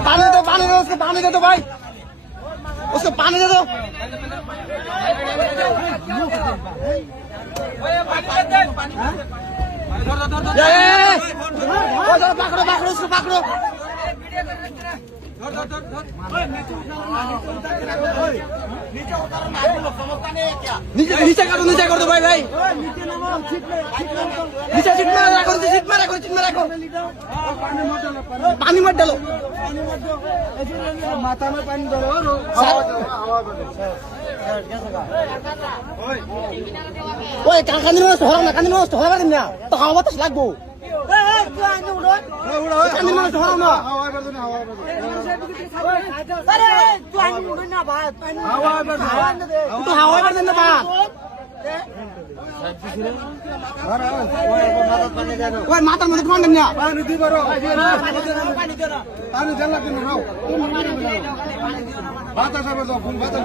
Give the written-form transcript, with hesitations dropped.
पानी दे उसको पानी दे दो भाई उसको पानी दे दो पकड़ो पकड़ो उसको पकड़ो नीचे कर दो भाई भाई नीचे सीट मारा करो पानी मत डालो माथा में पानी डालो ওই কাকানি মাছ ধরো না কানি মাছ ধরা পারেন না তো হাওয়া বাতাস লাগবো কানি মাছ ধরো না হাওয়া পারেন না ভাত ওই মাথার মধ্যে পানি না পানি দিব পানি জানলা কেন নাও বাতাস হবে ফুল বাতাস